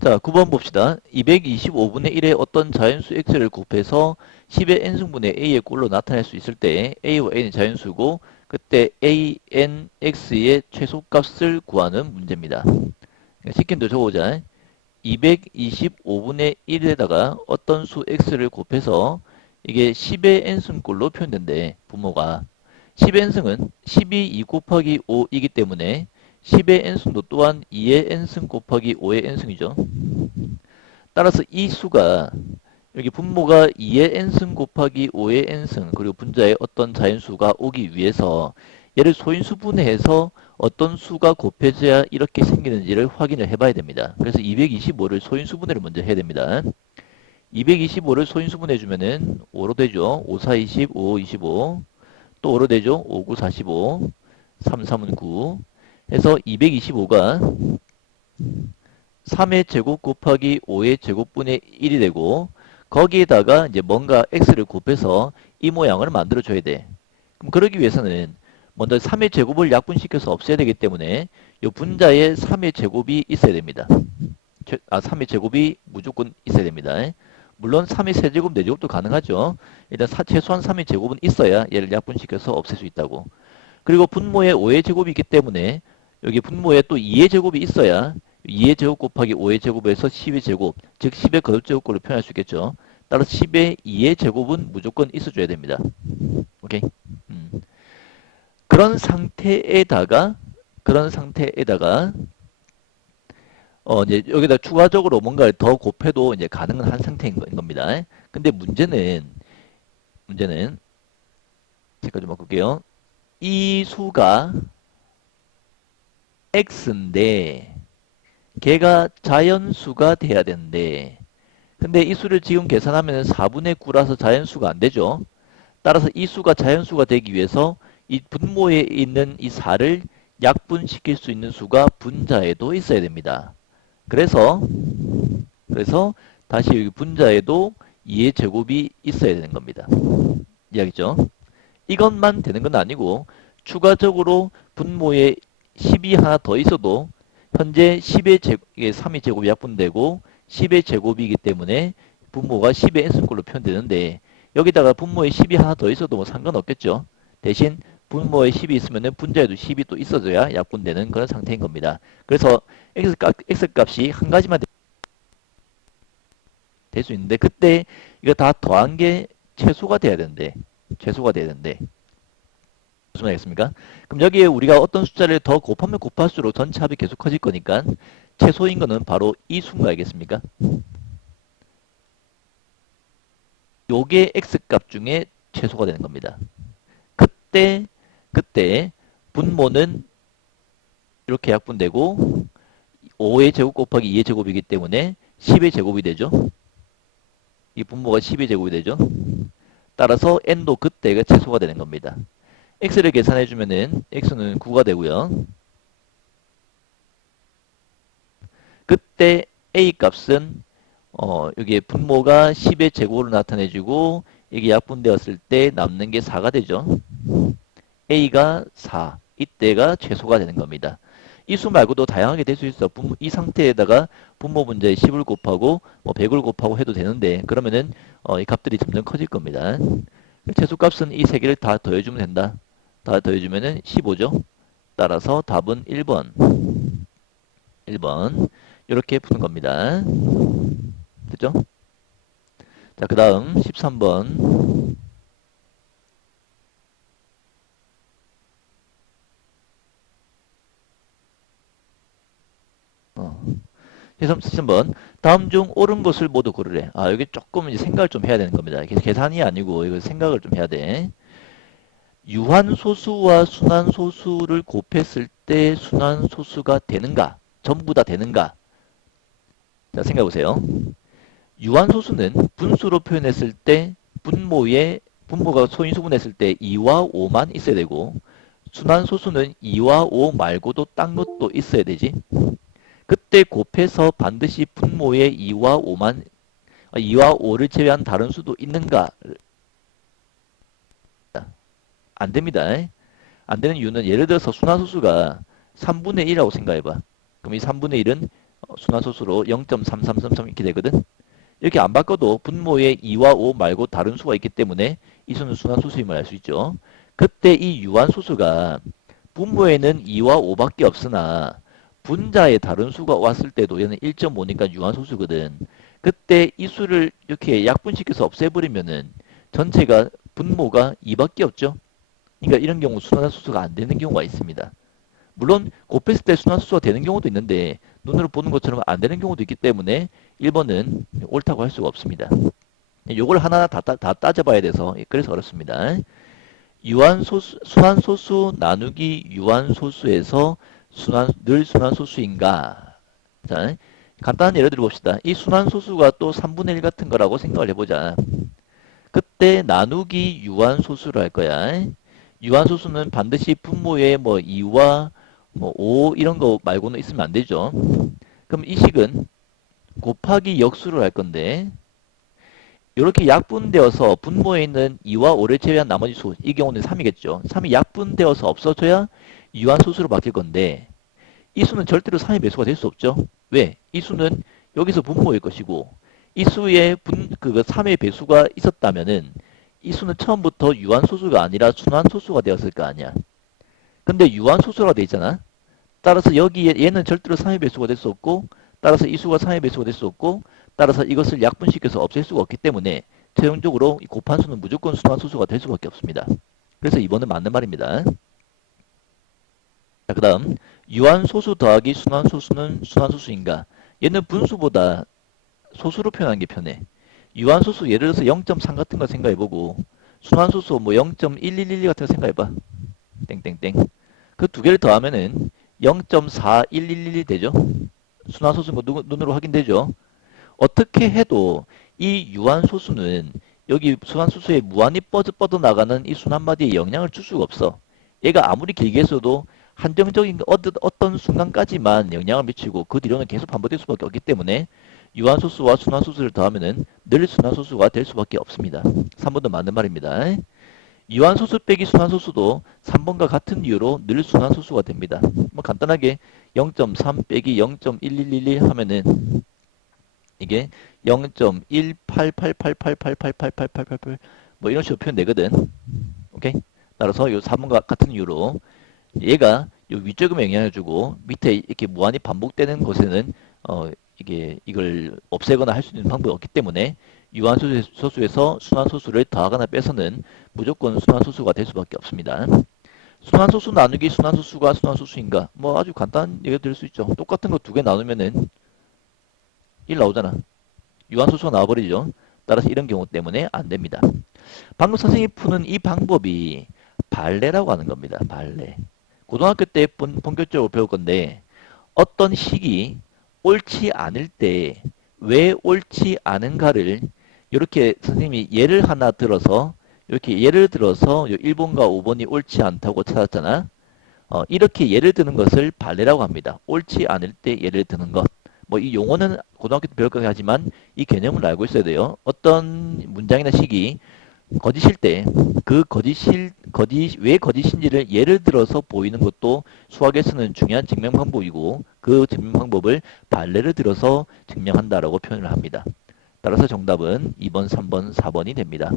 자, 9번 봅시다. 225분의 1의 어떤 자연수 x를 곱해서 10의 n승분의 a의 꼴로 나타낼 수 있을 때 a와 n이 자연수고 그때 a, n, x의 최소값을 구하는 문제입니다. 쉽게 적어보자. 225분의 1에다가 어떤 수 x를 곱해서 이게 10의 n승꼴로 표현된대. 분모가. 10의 n승은 12 2 곱하기 5이기 때문에 10의 n승도 또한 2의 n승 곱하기 5의 n승이죠. 따라서 이 수가 여기 분모가 2의 n승 곱하기 5의 n승 그리고 분자에 어떤 자연수가 오기 위해서 얘를 소인수 분해해서 어떤 수가 곱해져야 이렇게 생기는지를 확인을 해봐야 됩니다. 그래서 225를 소인수 분해를 먼저 해야 됩니다. 225를 소인수 분해해주면은 5로 되죠. 5, 4, 20, 5, 5, 25. 또 5로 되죠. 5, 9, 45. 3, 3은 9. 해서 225가 3의 제곱 곱하기 5의 제곱분의 1이 되고 거기에다가 이제 뭔가 x를 곱해서 이 모양을 만들어 줘야 돼. 그럼 그러기 위해서는 먼저 3의 제곱을 약분시켜서 없애야 되기 때문에 이 분자에 3의 제곱이 있어야 됩니다. 3의 제곱이 무조건 있어야 됩니다. 물론 3의 세제곱, 4제곱도 가능하죠. 일단 최소한 3의 제곱은 있어야 얘를 약분시켜서 없앨 수 있다고. 그리고 분모에 5의 제곱이 있기 때문에 여기 분모에 또 2의 제곱이 있어야 2의 제곱 곱하기 5의 제곱에서 10의 제곱, 즉 10의 거듭제곱꼴로 표현할 수 있겠죠. 따라서 10의 2의 제곱은 무조건 있어줘야 됩니다. 오케이? 음. 그런 상태에다가 이제 여기다 추가적으로 뭔가를 더 곱해도 이제 가능한 한 상태인 겁니다. 근데 문제는 색깔 좀 바꿀게요. 이 수가 x인데 걔가 자연수가 돼야 되는데 근데 이 수를 지금 계산하면 4분의 9라서 자연수가 안 되죠. 따라서 이 수가 자연수가 되기 위해서 이 분모에 있는 이 4를 약분시킬 수 있는 수가 분자에도 있어야 됩니다. 그래서 다시 여기 분자에도 2의 제곱이 있어야 되는 겁니다. 이야기죠. 이것만 되는 건 아니고 추가적으로 분모에 10이 하나 더 있어도 현재 10의 제곱, 3의 제곱이 약분되고 10의 제곱이기 때문에 분모가 10의 n승꼴로 표현되는데 여기다가 분모에 10이 하나 더 있어도 뭐 상관없겠죠. 대신 분모에 10이 있으면 분자에도 10이 또 있어줘야 약분되는 그런 상태인 겁니다. 그래서 x값이 한 가지만 될 수 있는데 그때 이거 다 더한 게 최소가 돼야 되는데 무슨 말이겠습니까? 그럼 여기에 우리가 어떤 숫자를 더 곱하면 곱할수록 전체 합이 계속 커질 거니까 최소인 거는 바로 이 수인 거 알겠습니까? 요게 x값 중에 최소가 되는 겁니다. 그때 분모는 이렇게 약분되고 5의 제곱 곱하기 2의 제곱이기 때문에 10의 제곱이 되죠. 이 분모가 10의 제곱이 되죠. 따라서 n도 그때가 최소가 되는 겁니다. x를 계산해 주면은 x는 9가 되고요. 그때 a 값은 여기에 분모가 10의 제곱으로 나타내주고 이게 약분되었을 때 남는 게 4가 되죠. a가 4. 이때가 최소가 되는 겁니다. 이 수 말고도 다양하게 될 수 있어. 이 상태에다가 분모 문제에 10을 곱하고 뭐 100을 곱하고 해도 되는데 그러면은 이 값들이 점점 커질 겁니다. 최소값은 이 세 개를 다 더해주면 된다. 다 더해주면은 15죠. 따라서 답은 1번. 1번. 이렇게 푸는 겁니다. 됐죠? 자, 그 다음 13번. 어. 13번. 다음 중 옳은 것을 모두 고르래. 아, 여기 조금 이제 생각을 좀 해야 되는 겁니다. 계산이 아니고 이거 생각을 좀 해야 돼. 유한소수와 순환소수를 곱했을 때 순환소수가 되는가? 전부 다 되는가? 자, 생각해 보세요. 유한소수는 분수로 표현했을 때 분모가 소인수분했을 때 2와 5만 있어야 되고 순환소수는 2와 5 말고도 딴 것도 있어야 되지. 그때 곱해서 반드시 분모에 2와 5를 제외한 다른 수도 있는가? 안 됩니다. 안 되는 이유는 예를 들어서 순환소수가 3분의 1이라고 생각해봐. 그럼 이 3분의 1은 순환소수로 0.3333 이렇게 되거든. 이렇게 안 바꿔도 분모에 2와 5 말고 다른 수가 있기 때문에 이 수는 순환소수임을 알 수 있죠. 그때 이 유한소수가 분모에는 2와 5밖에 없으나 분자에 다른 수가 왔을 때도 얘는 1.5니까 유한소수거든. 그때 이 수를 이렇게 약분시켜서 없애버리면은 전체가 분모가 2밖에 없죠. 그러니까 이런 경우 순환소수가 안 되는 경우가 있습니다. 물론 곱했을 때 순환수소가 되는 경우도 있는데 눈으로 보는 것처럼 안 되는 경우도 있기 때문에 1번은 옳다고 할 수가 없습니다. 요걸 하나하나 다 따져봐야 돼서 그래서 어렵습니다. 유한소수, 순환소수 나누기 유한소수에서 늘 순환소수인가? 자, 간단한 예를 들어봅시다. 이 순환소수가 또 3분의 1 같은 거라고 생각을 해보자. 그때 나누기 유한소수를 할 거야. 유한소수는 반드시 분모에 뭐 2와 뭐 5 이런 거 말고는 있으면 안 되죠. 그럼 이 식은 곱하기 역수를 할 건데 이렇게 약분되어서 분모에 있는 2와 5를 제외한 나머지 수, 이 경우는 3이겠죠. 3이 약분되어서 없어져야 유한소수로 바뀔 건데 이 수는 절대로 3의 배수가 될 수 없죠. 왜? 이 수는 여기서 분모일 것이고 이 수에 3의 배수가 있었다면은 이 수는 처음부터 유한소수가 아니라 순환소수가 되었을 거 아니야. 근데 유한소수라고 돼 있잖아. 따라서 여기에 얘는 절대로 3의 배수가 될 수 없고 따라서 이 수가 3의 배수가 될 수 없고 따라서 이것을 약분시켜서 없앨 수가 없기 때문에 최종적으로 이 곱한 수는 무조건 순환소수가 될 수밖에 없습니다. 그래서 2번은 맞는 말입니다. 자, 그 다음 유한소수 더하기 순환소수는 순환소수인가? 얘는 분수보다 소수로 표현하는 게 편해. 유한소수 예를 들어서 0.3 같은 거 생각해보고 순환소수 뭐 0.1112 같은 거 생각해봐. 땡땡땡. 그 두 개를 더하면은 0.41111 되죠. 순환소수 뭐 눈으로 확인되죠. 어떻게 해도 이 유한소수는 여기 순환소수에 무한히 뻗어나가는 이 순환마디에 영향을 줄 수가 없어. 얘가 아무리 길게 써도 한정적인 어떤 순간까지만 영향을 미치고 그 뒤로는 계속 반복될 수밖에 없기 때문에 유한소수와 순환소수를 더하면은 늘 순환소수가 될 수밖에 없습니다. 3번도 맞는 말입니다. 유한소수 빼기 순환소수도 3번과 같은 이유로 늘 순환소수가 됩니다. 뭐 간단하게 0.3 빼기 0.1111 하면은 이게 0.18888888888 뭐 이런 식으로 표현되거든. 오케이? 따라서 이 4번과 같은 이유로 얘가 요 위쪽에만 영향을 주고 밑에 이렇게 무한히 반복되는 것에는 이게 이걸 없애거나 할 수 있는 방법이 없기 때문에 유한소수에서 순환소수를 더하거나 빼서는 무조건 순환소수가 될 수밖에 없습니다. 순환소수 나누기 순환소수가 순환소수인가? 뭐 아주 간단한 얘기 드릴 수 있죠. 똑같은 거 두 개 나누면은 1 나오잖아. 유한소수가 나와버리죠. 따라서 이런 경우 때문에 안 됩니다. 방금 선생님이 푸는 이 방법이 발레라고 하는 겁니다. 발레. 고등학교 때 본격적으로 배울 건데 어떤 식이 옳지 않을 때 왜 옳지 않은가를 이렇게 선생님이 예를 하나 들어서 이렇게 예를 들어서 1번과 5번이 옳지 않다고 찾았잖아. 이렇게 예를 드는 것을 발레라고 합니다. 옳지 않을 때 예를 드는 것. 뭐 이 용어는 고등학교 때 배울 거긴 하지만 이 개념을 알고 있어야 돼요. 어떤 문장이나 식이 거짓일 때 그 왜 거짓인지를 예를 들어서 보이는 것도 수학에서는 중요한 증명 방법이고 그 증명 방법을 발레를 들어서 증명한다라고 표현을 합니다. 따라서 정답은 2번, 3번, 4번이 됩니다.